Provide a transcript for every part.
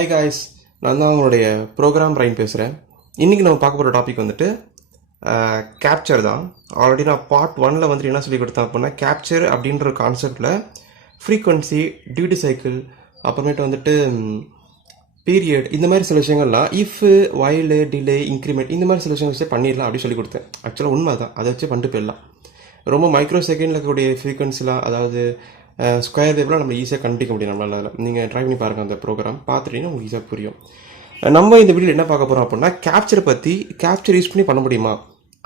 Hi guys, நான் தான் உங்களுடைய ப்ரோக்ராம் ரைன் பேசுகிறேன். இன்றைக்கி நம்ம பார்க்க போகிற டாபிக் வந்துட்டு கேப்சர் தான். ஆல்ரெடி நான் பார்ட் 1ல் வந்துட்டு என்ன சொல்லி கொடுத்தேன் அப்படின்னா, கேப்சர் அப்படின்ற கான்செப்டில் ஃப்ரீக்வன்சி, டியூட்டி சைக்கிள், அப்புறமேட்டு வந்துட்டு பீரியட், இந்த மாதிரி சில விஷயங்கள்லாம் இஃப், வைல், டிலே, இன்க்ரிமெண்ட், இந்த மாதிரி சில விஷயங்கள் வச்சு பண்ணிடலாம் அப்படின்னு சொல்லி கொடுத்தேன். ஆக்சுவலாக உண்மை தான், அதை வச்சு பண்ணிட்டு போயிடலாம். ரொம்ப மைக்ரோ செகண்டில் இருக்கக்கூடிய ஃப்ரீக்வன்சிலாம், அதாவது ஸ்கொயர் வேவ்லாம் நம்ம ஈஸியாக கண்டுபிடிக்க முடியும் நம்மளால். நீங்கள் ட்ரை பண்ணி பாருங்கள், அந்த ப்ரோக்ராம் பார்த்துட்டீங்கன்னா உங்களுக்கு ஈஸியாக புரியும். நம்ம இந்த வீடியோ என்ன பார்க்க போகிறோம் அப்படின்னா, கேப்சர் யூஸ் பண்ணி பண்ண முடியுமா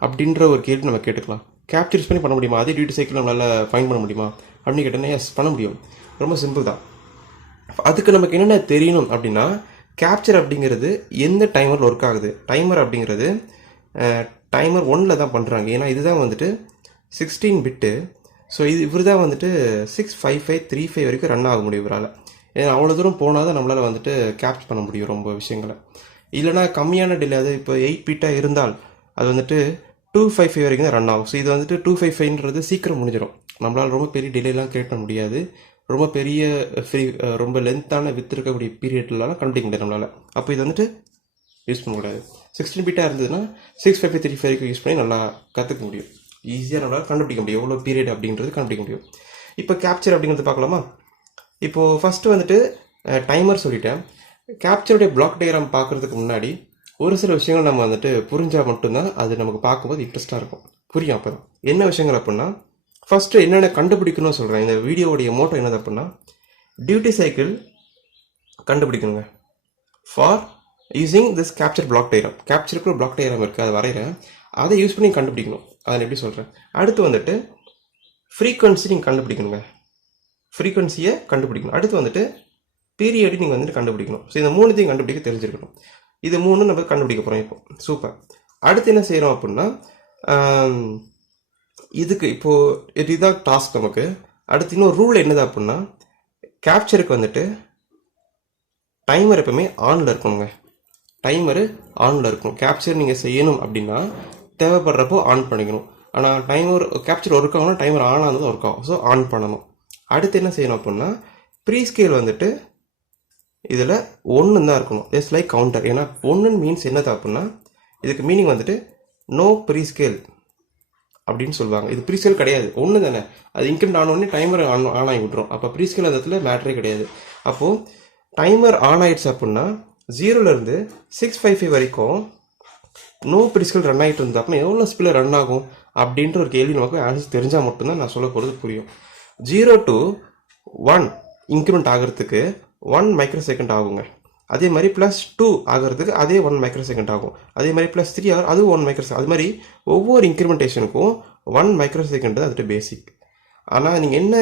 அப்படின்ற ஒரு கேள்வி நம்ம கேட்டுக்கலாம். கேப்சர் யூஸ் பண்ணி பண்ண முடியுமா, அதே டியூட்டி சைக்கிள் நம்மளால் ஃபைன் பண்ண முடியுமா அப்படின்னு கேட்டோன்னா, எஸ் பண்ண முடியும். ரொம்ப சிம்பிள் தான். அதுக்கு நமக்கு என்னென்ன தெரியணும் அப்படின்னா, கேப்சர் அப்படிங்கிறது எந்த டைமரில் ஒர்க் ஆகுது. டைமர் அப்படிங்கிறது டைமர் 1ல் தான் பண்ணுறாங்க. ஏன்னா இதுதான் வந்துட்டு 16 பிட்டு. ஸோ இவர் தான் வந்துட்டு 65535 வரைக்கும் ரன் ஆக முடியும் இவரால். ஏன்னா அவ்வளோ தூரம் போனால் தான் நம்மளால் வந்துட்டு கேப்சர் பண்ண முடியும் ரொம்ப விஷயங்களை. இல்லைனா கம்மியான டிலே, அது இப்போ 8 பிட்டாக இருந்தால் அது வந்துட்டு 255 வரைக்கும் தான் ரன் ஆகும். ஸோ இது வந்துட்டு 255ன்றது சீக்கிரம் முடிஞ்சிடும். நம்மளால் ரொம்ப பெரிய டிலேலாம் கிரியேட் பண்ண முடியாது. ரொம்ப பெரிய ரொம்ப லென்த்தான வித்து இருக்கக்கூடிய பீரியட்லாம் கண்டுபிடிக்க முடியாது நம்மளால். அப்போ இது வந்துட்டு யூஸ் பண்ணக்கூடாது. 16 பிட்டாக இருந்ததுன்னா 65535 வரைக்கும் யூஸ் பண்ணி நல்லா கற்றுக்க முடியும். ஈஸியாக நம்மளால் கண்டுபிடிக்க முடியும் எவ்வளோ பீரியட் அப்படின்றது கண்டுபிடிக்க முடியும். இப்போ கேப்சர் அப்படிங்கிறது பார்க்கலாமா. இப்போது ஃபஸ்ட்டு வந்துட்டு டைமர் சொல்லிட்டேன். கேப்சருடைய பிளாக் டயக்ராம் பார்க்குறதுக்கு முன்னாடி ஒரு சில விஷயங்கள் நம்ம வந்துட்டு புரிஞ்சால் மட்டும்தான் அது நமக்கு பார்க்கும்போது இன்ட்ரெஸ்ட்டாக இருக்கும், புரியும். அப்போ தான் என்ன விஷயங்கள் அப்படின்னா, ஃபஸ்ட்டு என்னென்ன கண்டுபிடிக்கணும்னு சொல்கிறேன். இந்த வீடியோவுடைய மோட்டோ என்னது அப்படின்னா, டியூட்டி சைக்கிள் கண்டுபிடிக்கணுங்க for using this capture block diagram. கேப்சருக்கு ஒரு பிளாக் டயக்ராம் இருக்குது, அதை வரைகிறேன். அதை யூஸ் பண்ணி கண்டுபிடிக்கணும். அதை எப்படி சொல்கிறேன். அடுத்து வந்துட்டு ஃப்ரீக்வன்சி நீங்கள் கண்டுபிடிக்கணுங்க. ஃப்ரீக்வன்சியை கண்டுபிடிக்கணும். அடுத்து வந்துட்டு பீரியடு நீங்கள் வந்துட்டு கண்டுபிடிக்கணும். ஸோ இந்த மூணுத்தையும் கண்டுபிடிக்க தெரிஞ்சிருக்கணும். இது மூணு நம்ம கண்டுபிடிக்க போகிறோம் இப்போ. சூப்பர். அடுத்து என்ன செய்கிறோம் அப்படின்னா, இதுக்கு இப்போது இதுதான் டாஸ்க் நமக்கு. அடுத்து இன்னொரு ரூல் என்னது அப்படின்னா, கேப்சருக்கு வந்துட்டு டைமர் எப்பவுமே ஆனில் இருக்கணுங்க. டைமரு ஆனில் இருக்கும். கேப்சர் நீங்கள் செய்யணும் அப்படின்னா தேவைப்படுறப்போ ஆன் பண்ணிக்கணும். ஆனால் கேப்சர் ஒர்க் ஆகணும், டைமர் ஆன் ஆனது ஒர்க் ஆகும். ஸோ ஆன் பண்ணணும். அடுத்து என்ன செய்யணும் அப்படின்னா, ப்ரீ ஸ்கேல் வந்துட்டு இதில் 1 தான் இருக்கணும். Just like counter. ஏன்னா 1 மீன்ஸ் என்னது அப்படின்னா, இதுக்கு மீனிங் வந்துட்டு நோ ப்ரீ ஸ்கேல் அப்படின்னு சொல்லுவாங்க. இது ப்ரீ ஸ்கேல் கிடையாது, 1 தானே. அது இன்க்ரிமெண்ட் ஆனோடனே டைமர் ஆன் ஆகி விட்ரும். அப்போ ப்ரீ ஸ்கேல் அந்த இடத்துல மேட்டரே கிடையாது. அப்போது டைமர் ஆன் ஆயிடுச்சு அப்படின்னா 0லேருந்து 655 வரைக்கும் நோ ப்ரீஸ்கேல் ரன் ஆகிட்டு இருந்தா அப்படின்னா எவ்வளோ ஸ்பீடில் ரன் ஆகும் அப்படின்ற ஒரு கேள்வி நமக்கு ஆன்சர் தெரிஞ்சால் மட்டும்தான் நான் சொல்ல போகிறது புரியும். 0 to 1 இன்க்ரிமெண்ட் ஆகிறதுக்கு 1 மைக்ரோ செகண்ட் ஆகுங்க. அதே மாதிரி +2 ஆகிறதுக்கு அதே 1 மைக்ரோ செகண்ட் ஆகும். அதே மாதிரி +3 ஆகும், அது 1 மைக்ரோ செகண்ட். அது மாதிரி ஒவ்வொரு இன்க்ரிமெண்டேஷனுக்கும் 1 மைக்ரோ செகண்ட் தான் அதுட்டு பேசிக். ஆனால் நீங்கள் என்ன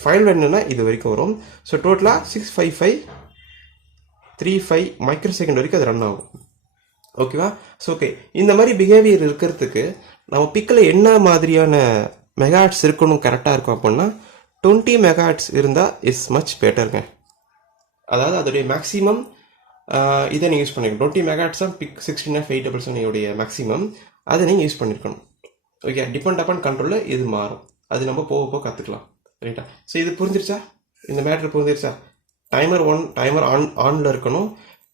ஃபைல் வேணுன்னா இது வரைக்கும் வரும். ஸோ டோட்டலாக 65535 மைக்ரோ செகண்ட் வரைக்கும் அது ரன் ஆகும். ஓகேவா. ஸோ ஓகே, இந்த மாதிரி பிஹேவியர் இருக்கிறதுக்கு நம்ம பிக்கில் என்ன மாதிரியான மெகாஹெர்ட்ஸ் இருக்கணும் கரெக்டாக இருக்கும் அப்படின்னா, 20 மெகாஹெர்ட்ஸ் இருந்தால் இஸ் மச் பெட்டருங்க. அதாவது அதோடைய மேக்ஸிமம் இதை நீங்கள் யூஸ் பண்ணிக்கணும். 20 மெகாஹெர்ட்ஸ் தான் PIC16F877A மேக்ஸிமம். அதை நீங்கள் யூஸ் பண்ணியிருக்கணும். ஓகே, டிபெண்ட் அப்பான் கண்ட்ரோலில் இது மாறும். அது நம்ம போக போக கற்றுக்கலாம். ரைட்டா. ஸோ இது புரிஞ்சிருச்சா, இந்த மேட்ரு புரிஞ்சிருச்சா. டைமர் ஆனில் இருக்கணும்.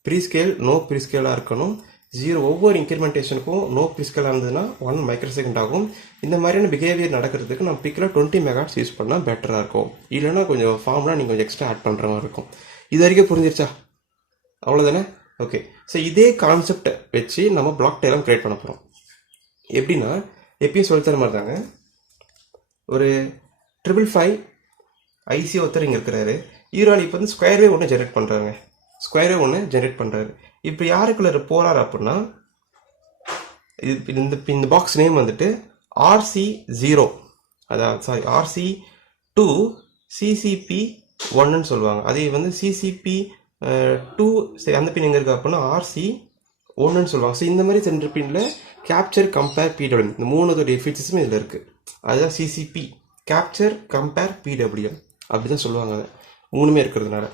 ப்ரீ ஸ்கேல் நோ ப்ரீ ஸ்கேலாக இருக்கணும். 0 ஒவ்வொரு இன்க்ரிமெண்டேஷனுக்கும் நோ ப்ரீ ஸ்கேலாக இருந்ததுன்னா 1 மைக்ரோ செகண்ட் ஆகும். இந்த மாதிரியான பிஹேவியர் நடக்கிறதுக்கு நம்ம பிக்கில் 20 மெகாஹெர்ட்ஸ் யூஸ் பண்ணால் பெட்டராக இருக்கும். இல்லைனா கொஞ்சம் ஃபார்ம்லாம் நீங்கள் கொஞ்சம் எக்ஸ்ட்ரா ஆட் பண்ணுற மாதிரி இருக்கும். இது வரைக்கும் புரிஞ்சிருச்சா, அவ்வளோதானே. ஓகே. ஸோ இதே கான்செப்டை வச்சு நம்ம பிளாக் டயக்ராம் கிரியேட் பண்ண போகிறோம். எப்படின்னா, எப்பயும் சொல்லித்தர மாதிரி தாங்க. ஒரு 555 ஐசி ஒருத்தர் இங்கே இருக்கிறாரு. ஈரான் இப்போ வந்து ஸ்கொயர் வேவ் ஒன்று ஜென்ரேட் பண்ணுறாரு. இப்போ யாருக்குள்ள போகிறாரு அப்படின்னா, இந்த பாக்ஸ் நேம் வந்துட்டு RC0, அதாவது RC2 CCP1ன்னு சொல்லுவாங்க. அதே வந்து CCP2 அந்த பின் எங்கே இருக்குது அப்படின்னா RC1ன்னு சொல்லுவாங்க. ஸோ இந்த மாதிரி சென்டர் பின்னில் கேப்சர், கம்பேர், PWM இந்த 3 ஃபீச்சர்ஸுமே இதில் இருக்குது. அதுதான் CCP, கேப்சர், கம்பேர், PWM அப்படி தான் சொல்லுவாங்க. அதை 3மே இருக்கிறதுனால.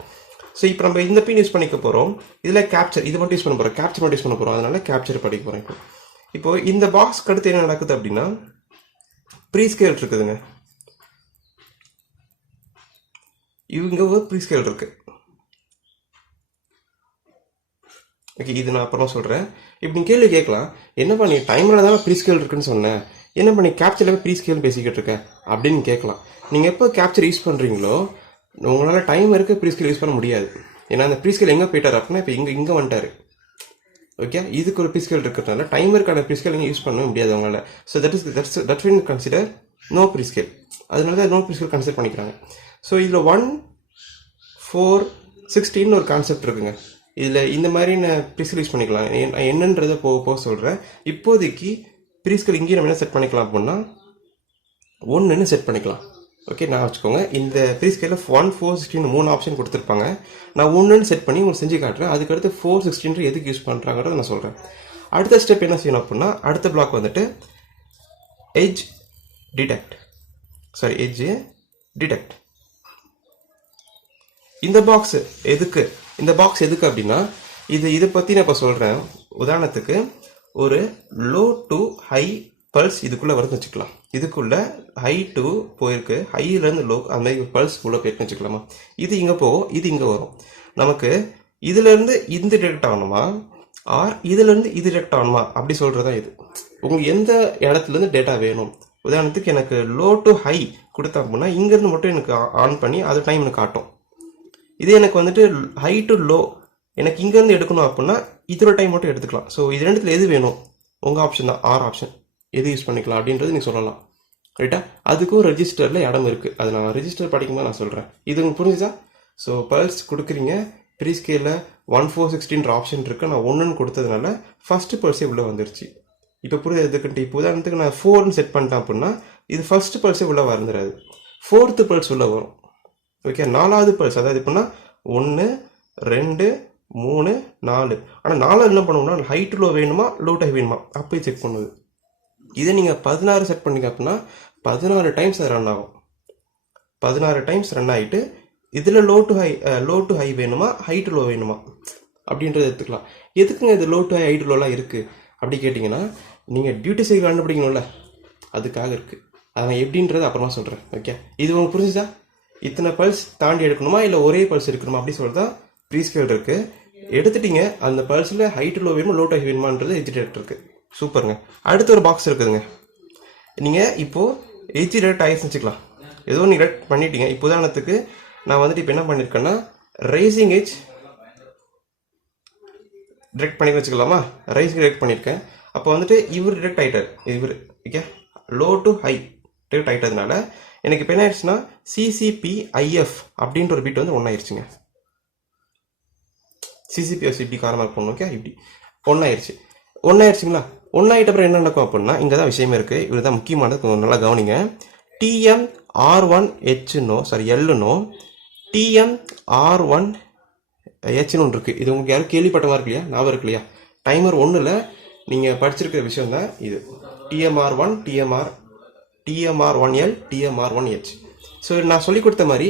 ஸோ இப்போ நம்ம இந்த பின் யூஸ் பண்ணிக்க போகிறோம். இதில் கேப்சர் இது மட்டும் யூஸ் பண்ண போகிறோம், கேப்சர் மட்டும் யூஸ் பண்ண போகிறோம். அதனால கேப்சர் படிக்க போகிறோம். இப்போ இந்த பாக்ஸ்க்கு அடுத்து என்ன நடக்குது அப்படின்னா, ப்ரீ ஸ்கேல் இருக்குதுங்க. இவங்க ஒரு ப்ரீ ஸ்கேல் இருக்குது. ஓகே, இது நான் அப்புறமா சொல்கிறேன். இப்படி நீங்கள் கேள்வி கேட்கலாம், என்னப்பா நீ டைமில் தான் ப்ரீஸ்கேல் இருக்குன்னு சொன்னேன், என்னப்பா நீ கேப்சரில் ப்ரீஸ்கேல் பேசிக்கிட்டு இருக்க அப்படின்னு கேட்கலாம். நீங்கள் எப்போ கேப்சர் யூஸ் பண்ணுறீங்களோ உங்களால் டைம் இருக்க ப்ரீஸ்கேல் யூஸ் பண்ண முடியாது. ஏன்னா அந்த ப்ரீஸ்கேல் எங்கே போயிட்டார் அப்படின்னா இப்போ இங்கே வந்துட்டார். ஓகே, இதுக்கு ஒரு ப்ரீஸ்கேல் இருக்கிறதுனால டைமருக்கான ப்ரீஸ்கேல் நீங்கள் யூஸ் பண்ண முடியாது அவங்களால. So that's when you consider no prescale. அதனால தான் நோ ப்ரீஸ்கேல் கன்சிடர் பண்ணிக்கிறாங்க. ஸோ இதில் 1, 4, 16 ஒரு கான்செப்ட் இருக்குங்க. இதில் இந்த மாதிரி நான் ப்ரீஸ்கேல் யூஸ் பண்ணிக்கலாம். என்னன்றதை போக சொல்கிறேன். இப்போதைக்கு ப்ரீஸ்கேல் இங்கேயும் நம்ம என்ன செட் பண்ணிக்கலாம் அப்படின்னா 1ன்னு செட் பண்ணிக்கலாம். ஓகே, நான் வச்சுக்கோங்க. இந்த ப்ரீஸ்கேலில் 1, 4, 16 3 ஆப்ஷன் கொடுத்துருப்பாங்க. நான் 1ன்னு செட் பண்ணி உங்களுக்கு செஞ்சு காட்டுறேன். அதுக்கடுத்து 4, 16 எதுக்கு யூஸ் பண்ணுறாங்கிறத நான் சொல்கிறேன். அடுத்த ஸ்டெப் என்ன செய்யணும் அப்படின்னா, அடுத்த பிளாக் வந்துட்டு எட்ஜ் டிடெக்ட். இந்த பாக்ஸ் எதுக்கு அப்படின்னா, இதை பற்றி நான் இப்போ சொல்கிறேன். உதாரணத்துக்கு ஒரு லோ டு ஹை பல்ஸ் இதுக்குள்ளே வருதுன்னு வச்சுக்கலாம். இதுக்குள்ளே ஹை டு போயிருக்கு, ஹையிலேருந்து லோ அந்த மாதிரி பல்ஸ் உள்ளே போயிருக்குன்னு வச்சுக்கலாமா. இது இங்கே போகும், இது இங்கே வரும். நமக்கு இதுலேருந்து இது டிடெக்ட் ஆகணுமா ஆர் இதுலேருந்து இது டிடெக்ட் ஆகணுமா அப்படி சொல்கிறது தான் இது. உங்களுக்கு எந்த இடத்துலேருந்து டேட்டா வேணும். உதாரணத்துக்கு எனக்கு லோ டு ஹை கொடுத்தா அப்படின்னா இங்கேருந்து மட்டும் எனக்கு ஆன் பண்ணி அது டைம் எனக்கு காட்டும். இதே எனக்கு வந்துட்டு ஹை டு லோ எனக்கு இங்கேருந்து எடுக்கணும் அப்படின்னா இதோட டைம் மட்டும் எடுத்துக்கலாம். ஸோ இது ரெண்டுத்தில் எது வேணும் உங்கள் ஆப்ஷன் தான், ஆர் ஆப்ஷன் எது யூஸ் பண்ணிக்கலாம் அப்படின்றது நீங்கள் சொல்லலாம். ரைட்டா, அதுக்கும் ரெஜிஸ்டரில் இடம் இருக்குது. அது நான் ரெஜிஸ்டர் படிக்கும்போது நான் சொல்கிறேன். இது உங்களுக்கு புரிஞ்சுதா? ஸோ பல்ஸ் கொடுக்குறீங்க, ப்ரீஸ்கேலில் 1, 4, 16 ஆப்ஷன் இருக்குது. நான் 1ன்னு கொடுத்ததுனால ஃபஸ்ட்டு பல்ஸே உள்ளே வந்துருச்சு. இப்போ புரியுது எதுக்குன்ட்டு. இப்போ உதாரணத்துக்கு நான் 4ன்னு செட் பண்ணிட்டேன் அப்படின்னா இது ஃபஸ்ட்டு பல்ஸே உள்ளே வந்துடாது, 4th பல்ஸ் உள்ளே வரும். ஓகே, 4வது பல்ஸ், அதாவது எப்படின்னா 1, 2, 3, 4. ஆனால் 4 என்ன பண்ணுவோம்னா ஹை டு லோ வேணுமா லோ டு ஹை வேணுமா அப்போ செக் பண்ணுது. இதே நீங்கள் 16 செட் பண்ணிங்க அப்படின்னா 16 டைம்ஸ் அது ரன் ஆகும். 16 டைம்ஸ் ரன் ஆகிட்டு இதில் லோ டு ஹை வேணுமா ஹை டு லோ வேணுமா அப்படின்றத எடுத்துக்கலாம். எதுக்குங்க இது லோ டு ஹை டு லோலாம் இருக்குது அப்படி கேட்டிங்கன்னா, நீங்கள் டியூட்டி சைக்கிள் கண்டுபிடிக்கணும்ல, அதுக்காக இருக்குது. அதை நான் எப்படின்றத அப்புறமா சொல்கிறேன். ஓகே, இது உங்களுக்கு புரிஞ்சுதா? இத்தனை பல்ஸ் தாண்டி எடுக்கணுமா இல்லை ஒரே பல்ஸ் எடுக்கணுமா அப்படி சொல்லிட்டு தான் ப்ரீஸ்கேல் இருக்குது. எடுத்துட்டீங்க, அந்த பல்ஸில் ஹை டு லோ வேணுமா லோ டு ஹை வேணுமான்றது எட்ஜ் டிடெக்ட் இருக்குது. சூப்பருங்க. அடுத்த ஒரு பாக்ஸ் இருக்குதுங்க. நீங்கள் இப்போது எட்ஜ் டிடெக்ட் ஆகிடுச்சு வச்சுக்கலாம். ஏதோ நீங்கள் டிடெக்ட் பண்ணிட்டீங்க. இப்போ உதாரணத்துக்கு நான் வந்துட்டு இப்போ என்ன பண்ணியிருக்கேன்னா ரைசிங் எட்ஜ் டிடெக்ட் பண்ணி வச்சுக்கலாமா. ரைசிங் டிடெக்ட் பண்ணியிருக்கேன். அப்போ வந்துட்டு இவர் டிடெக்ட் ஆகிட்டார். இவர் okay low to high detect ஆகிட்டதுனால எனக்கு இப்போ என்ன ஆயிடுச்சுன்னா CCPIF அப்படின்ற ஒரு பீட் வந்து 1 ஆயிடுச்சுங்க. CCPIF இப்படி காரமாக இருக்கணும். ஓகே, இப்படி 1 ஆயிடுச்சு. 1 ஆயிடுச்சுங்களா. 1 ஆகிட்ட அப்புறம் என்ன நடக்கும் அப்படின்னா இங்கே தான் விஷயமே இருக்குது. இவர் தான் முக்கியமானது, கொஞ்சம் நல்லா கவனிங்க. TMR1H Lனோ TMR1Hன்னு ஒன்று இருக்குது. இது உங்களுக்கு யாரும் கேள்விப்பட்ட மாதிரி இருக்கு இல்லையா, ஞாபகம் இருக்கு இல்லையா? டைமர் 1ல் நீங்கள் படிச்சிருக்கிற விஷயம் தான் இது. TMR1 TMR1L TMR1H. ஸோ நான் சொல்லி கொடுத்த மாதிரி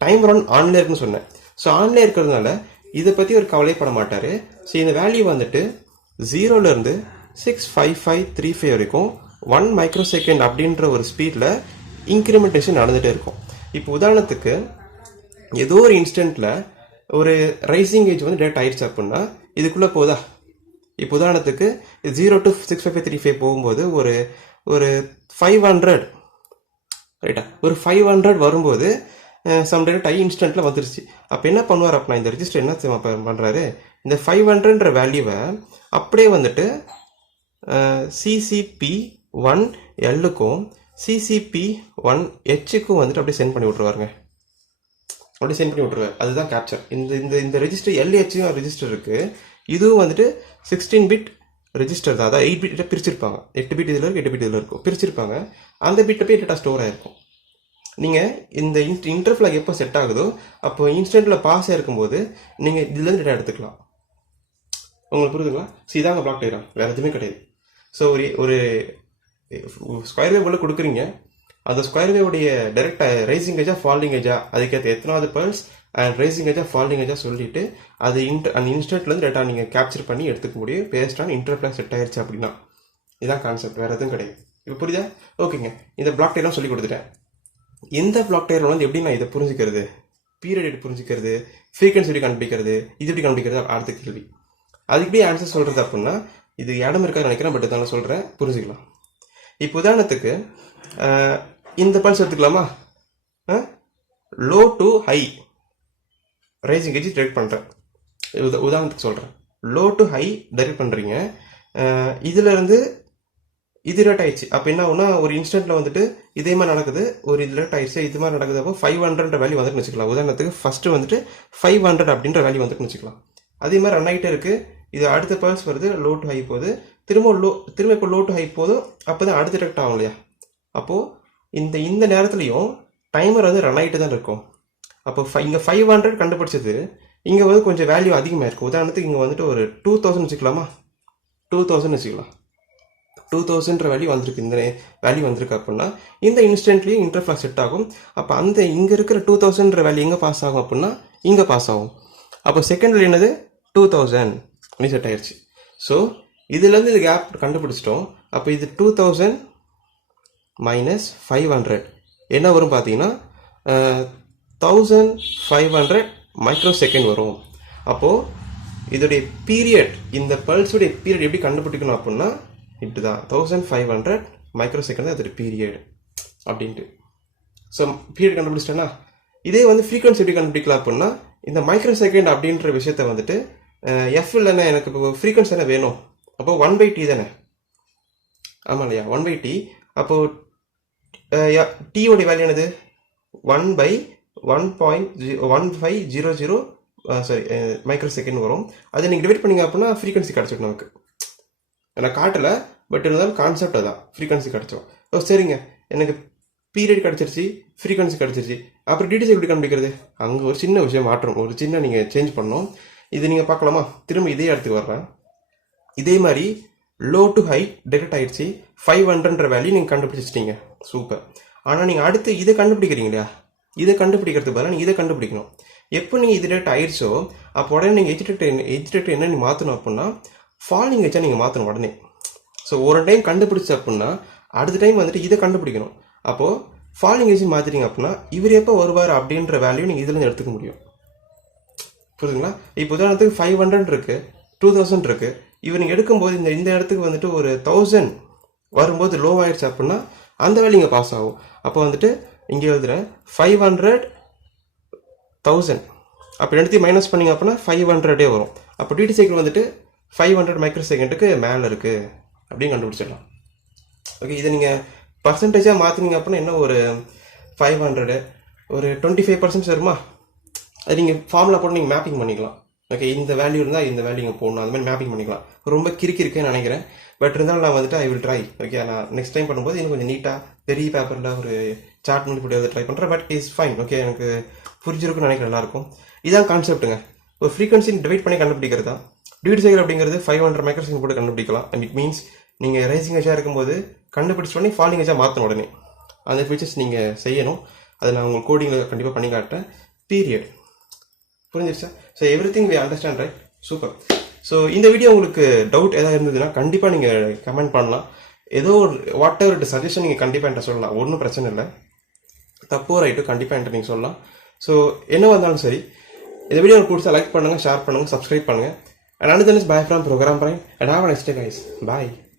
டைமர் 1 ஆன்ல இருக்குன்னு சொன்னேன். ஸோ ஆன்ல இருக்கிறதுனால இதை பற்றி ஒரு கவலைப்பட மாட்டார். ஸோ இந்த வேல்யூ வந்துட்டு 0லேருந்து 65535 வரைக்கும் 1 மைக்ரோசெகண்ட் அப்படின்ற ஒரு ஸ்பீடில் இன்க்ரிமெண்டேஷன் நடந்துகிட்டே இருக்கும். இப்போ உதாரணத்துக்கு ஏதோ ஒரு இன்ஸ்டன்ட்டில் ஒரு ரைசிங் ஏஜ் வந்து டேட் ஆயிடுச்சு அப்படின்னா இதுக்குள்ளே போதா. இப்போ உதாரணத்துக்கு 0 to 65535 போகும்போது ஒரு 500 ரைட்டா, ஒரு 500 வரும்போது சம் டேட் ஆகி இன்ஸ்டன்ட்டில் வந்துருச்சு. அப்போ என்ன பண்ணுவார் அப்படின்னா இந்த ரெஜிஸ்டர் என்ன பண்ணுறாரு, இந்த 500ன்ற வேல்யூவை அப்படியே வந்துட்டு CCP1Lக்கும் CCP1Hக்கும் வந்துட்டு அப்படியே சென்ட் பண்ணி விட்ருவாருங்க. அப்படியே சென்ட் பண்ணி விட்ருவார். அதுதான் கேப்சர். இந்த ரெஜிஸ்டர் LHயும் ரெஜிஸ்டர் இருக்குது. இதுவும் வந்துட்டு 16 பிட் ரெஜிஸ்டர் தான். அதாவது 8 பிட்டை பிரிச்சிருப்பாங்க. 8 பிட் இதில் இருக்குது, 8 பிட் இதில் இருக்கும், பிரிச்சிருப்பாங்க. அந்த பிட்டை போய் டேட்டா ஸ்டோர் ஆகிருக்கும். நீங்கள் இந்த இன்டர்ஃப்ளாக் எப்போ செட் ஆகுதோ அப்போ இன்ஸ்டன்ட்டில் பாஸ் ஆகிருக்கும்போது நீங்கள் இதுலேருந்து டேட்டா எடுத்துக்கலாம். உங்களுக்கு புரியுதுங்களா? ஸோ இதாங்க பிளாக் டயக்ராம், வேறு எதுவுமே கிடையாது. ஸோ ஒரு ஸ்கொயர் வேவ் உள்ள கொடுக்குறீங்க. அந்த ஸ்கொயர் வேவுடைய டைரக்ட் ரைசிங் ஏஜா ஃபாலிங் ஏஜா அதுக்கேற்ற எத்தனாவது பல்ஸ் அண்ட் ரைசிங் ஏஜா ஃபாலிங் ஏஜா சொல்லிட்டு அது அந்த இன்ஸ்டன்ட்லேருந்து டேட்டா நீங்கள் கேப்சர் பண்ணி எடுத்துக்க முடியும் பேஸ்ட் ஆன் இன்டர்ஃப்ளாக் செட் ஆயிடுச்சு அப்படின்னா. இதான் கான்செப்ட், வேறு எதுவும் கிடையாது. இப்போ புரியுதா? ஓகேங்க, இந்த பிளாக் டயக்ராம் சொல்லி கொடுத்துட்டேன். எந்த பிளாக் டயக்ராம் வந்து எப்படி நான் இதை புரிஞ்சுக்கிறது, பீரியட் எப்படி புரிஞ்சுக்கிறது, ஃப்ரீக்வன்சி எப்படி கண்டுபிடிக்கிறது, இது எப்படி கண்டுபிடிக்கிறது அடுத்த கேள்வி. அதுக்கு ஆன்சர் சொல்கிறது அப்படின்னா இது இடம் இருக்கான்னு நினைக்கிறேன், பட் இதான் சொல்கிறேன், புரிஞ்சுக்கலாம். இப்போ உதாரணத்துக்கு இந்த பல்ஸ் எடுத்துக்கலாமா? Low to high rising edge detect பண்ணுறேன். உதாரணத்துக்கு சொல்கிறேன், லோ டு ஹை டைரக்ட் பண்ணுறீங்க. இதிலேருந்து இது ரேட் ஆயிடுச்சு. அப்போ என்ன ஆகுனா ஒரு இன்ஸ்டன்ட்டில் வந்துட்டு இதே மாதிரி நடக்குது, ஒரு இது ரேட் ஆயிடுச்சு, இது மாதிரி நடக்குது. அப்போ 500 வேல்யூ வந்துட்டு வச்சுக்கலாம். உதாரணத்துக்கு ஃபஸ்ட்டு வந்துட்டு 500 அப்படின்ற வேல்யூ வந்துட்டு வச்சுக்கலாம். அதே மாதிரி ரன் ஆகிட்டே இருக்குது. இது அடுத்த பல்ஸ் வருது, லோ டு ஹை போகுது, திரும்ப இப்போ லோ டு ஹை போதும். அப்போ தான் அடுத்த டிரெக்ட் ஆகும் இல்லையா? அப்போது இந்த நேரத்துலையும் டைமர் வந்து ரன் ஆகிட்டு தான் இருக்கும். அப்போ இங்கே 500 கண்டுபிடிச்சது இங்கே வந்து கொஞ்சம் வேல்யூ அதிகமாக இருக்குது. உதாரணத்துக்கு இங்கே வந்துட்டு ஒரு 2000 வச்சுக்கலாமா? 2000 வச்சுக்கலாம். 2000 வேல்யூ வந்திருக்கு, இந்த வேல்யூ வந்திருக்கு அப்படின்னா இந்த இன்ஸ்டன்ட்லேயும் இன்டர்ஃப்ளாக் செட் ஆகும். அப்போ இங்கே இருக்கிற 2000 வேல்யூ எங்கே பாஸ் ஆகும் அப்படின்னா இங்கே பாஸ் ஆகும். அப்போ செகண்டில் என்னது 2000 அப்படி செட் ஆயிடுச்சு. ஸோ இதுலேருந்து இது கேப் கண்டுபிடிச்சிட்டோம். அப்போ இது 2000 மைனஸ் 500 என்ன வரும் பார்த்தீங்கன்னா 1500 மைக்ரோ செகண்ட் வரும். அப்போது இதோடைய பீரியட், இந்த பல்ஸுடைய பீரியட் எப்படி கண்டுபிடிக்கணும் அப்படின்னா இப்படி தான் 1500 மைக்ரோ செகண்ட் தான் அதோட பீரியட் அப்படின்ட்டு. ஸோ பீரியட் கண்டுபிடிச்சிட்டேன்னா இதே வந்து ஃப்ரீக்வன்சி எப்படி கண்டுபிடிக்கலாம் அப்படின்னா இந்த மைக்ரோ செகண்ட் அப்படின்ற விஷயத்த வந்துட்டு எஃப் இல்லைன்னா எனக்கு இப்போ ஃப்ரீக்வன்சி தானே வேணும். அப்போ 1/t தானே, ஆமாம் இல்லையா? 1/t. அப்போது டீயோடைய வேல்யூ என்னது 1/1.1500 மைக்ரோ செகண்ட் வரும். அதை நீங்கள் டிவைட் பண்ணிங்க அப்படின்னா ஃப்ரீக்வன்சி கிடச்சிடும் நமக்கு. நான் காட்டலை, பட் இருந்தாலும் கான்செப்ட் அதான், ஃப்ரீக்வன்சி கிடச்சோம். ஓ சரிங்க, எனக்கு பீரியட் கிடச்சிருச்சு, ஃப்ரீக்வன்சி கிடச்சிருச்சு, அப்புறம் டிடிஎஸ் எப்படி கண்டுபிடிக்கிறது? அங்கே ஒரு சின்ன விஷயம் மாற்றம், ஒரு சின்ன நீங்கள் சேஞ்ச் பண்ணணும். இது நீங்கள் பார்க்கலாமா? திரும்ப இதே இடத்துக்கு வர்றேன். இதே மாதிரி லோ டு ஹை டெரெக்ட் ஆகிடுச்சு, 500 வேல்யூ நீங்கள் கண்டுபிடிச்சிட்டிங்க, சூப்பர். ஆனால் நீங்கள் அடுத்து இதை கண்டுபிடிக்கிறீங்க இல்லையா? இதை கண்டுபிடிக்கிறதுக்கு பதிலாக நீங்கள் இதை கண்டுபிடிக்கணும். எப்போ நீங்கள் இது டேரக்ட் ஆயிடுச்சோ அப்போ உடனே நீங்கள் எஜ் டெக்ட் என்ன நீங்கள் மாற்றணும் அப்படின்னா ஃபாலிங் எஜ்ஜாக நீங்கள் மாற்றணும் உடனே. ஸோ ஒரு டைம் கண்டுபிடிச்ச அப்படின்னா அடுத்த டைம் வந்துட்டு இதை கண்டுபிடிக்கணும். அப்போது ஃபாலிங் எஜ் மாற்றிட்டீங்க அப்படின்னா இவர் எப்போ வருவார் அப்படின்ற வேல்யூ நீங்கள் இதுலேருந்து எடுத்துக்க முடியும். புரியுதுங்களா? இப்போ உதாரணத்துக்கு 500 இருக்குது, 2000 இருக்குது. இவர் நீங்கள் எடுக்கும்போது இந்த இடத்துக்கு வந்துட்டு ஒரு 1000 வரும்போது லோ ஆயிடுச்சு அப்படின்னா அந்த வேல்யூ இங்கே பாஸ் ஆகும். அப்போ வந்துட்டு இங்கே எழுதுகிறேன் 500,000. அப்போ எடுத்து மைனஸ் பண்ணிங்க அப்படின்னா 500 வரும். அப்போ டிடி சைக்கிள் வந்துட்டு 500 மைக்ரோ செகண்டுக்கு மேலே இருக்குது அப்படின்னு கண்டுபிடிச்சிடலாம். ஓகே, இதை நீங்கள் பர்சன்டேஜாக மாற்றினீங்க அப்படின்னா என்ன ஒரு 500 ஒரு 25% வருமா? அது நீங்கள் ஃபார்முலா போட்டு நீங்கள் மேப்பிங் பண்ணிக்கலாம். ஓகே, இந்த வேல்யூ இருந்தால் இந்த வேல்யூ இங்கே போடணும், அந்த மாதிரி மேப்பிங் பண்ணிக்கலாம். ரொம்ப இருக்குன்னு நினைக்கிறேன், பட் இருந்தாலும் நான் வந்துட்டு ஐ வில் ட்ரை. ஓகே, நான் நெக்ஸ்ட் டைம் பண்ணும்போது இன்னும் கொஞ்சம் நீட்டாக பெரிய பேப்பரில் ஒரு சார்ட் பண்ணி போட்டு ட்ரை பண்ணுறேன். But is fine. ஓகே, எனக்கு புரிஞ்சிருக்குன்னு நினைக்கிறேன் நல்லாயிருக்கும். இதான் கான்செப்ட்டுங்க. ஒரு ஃப்ரீக்வன்சி டிவைட் பண்ணி கண்டுபிடிக்கிறது தான் டியூட்டி சைக்கிள் அப்படிங்கிறது. 500 மைக்ரோ செகண்ட் போட்டு கண்டுபிடிக்கலாம். இட் மீன்ஸ் நீங்கள் ரைசிங் எஜ்ஜாக இருக்கும்போது கண்டுபிடிச்சோடனே ஃபாலிங் எஜ்ஜாக மாற்றணும் உடனே. அந்த ஃபீச்சர்ஸ் நீங்கள் செய்யணும். அதை நான் உங்களுக்கு கோடிங்கில் கண்டிப்பாக பண்ணி காட்டுறேன். பீரியட் புரிஞ்சிருச்சா? So every thing we understand, right? Super. So இந்த வீடியோ உங்களுக்கு டவுட் எதாவது இருந்ததுன்னா கண்டிப்பாக நீங்கள் கமெண்ட் பண்ணலாம். ஏதோ ஒரு வாட் எவர் சஜஷன் நீங்கள் கண்டிப்பாக என்கிட்ட சொல்லலாம், ஒன்றும் பிரச்சனை இல்லை. தப்போ ரைட்டு கண்டிப்பாக என்கிட்ட நீங்கள் சொல்லலாம். ஸோ என்ன வந்தாலும் சரி, இந்த வீடியோ பிடிச்சா லைக் பண்ணுங்கள், ஷேர் பண்ணுங்கள், சப்ஸ்கிரைப் பண்ணுங்கள். And another is bye from Program Prime. And have a nice day, guys. Bye.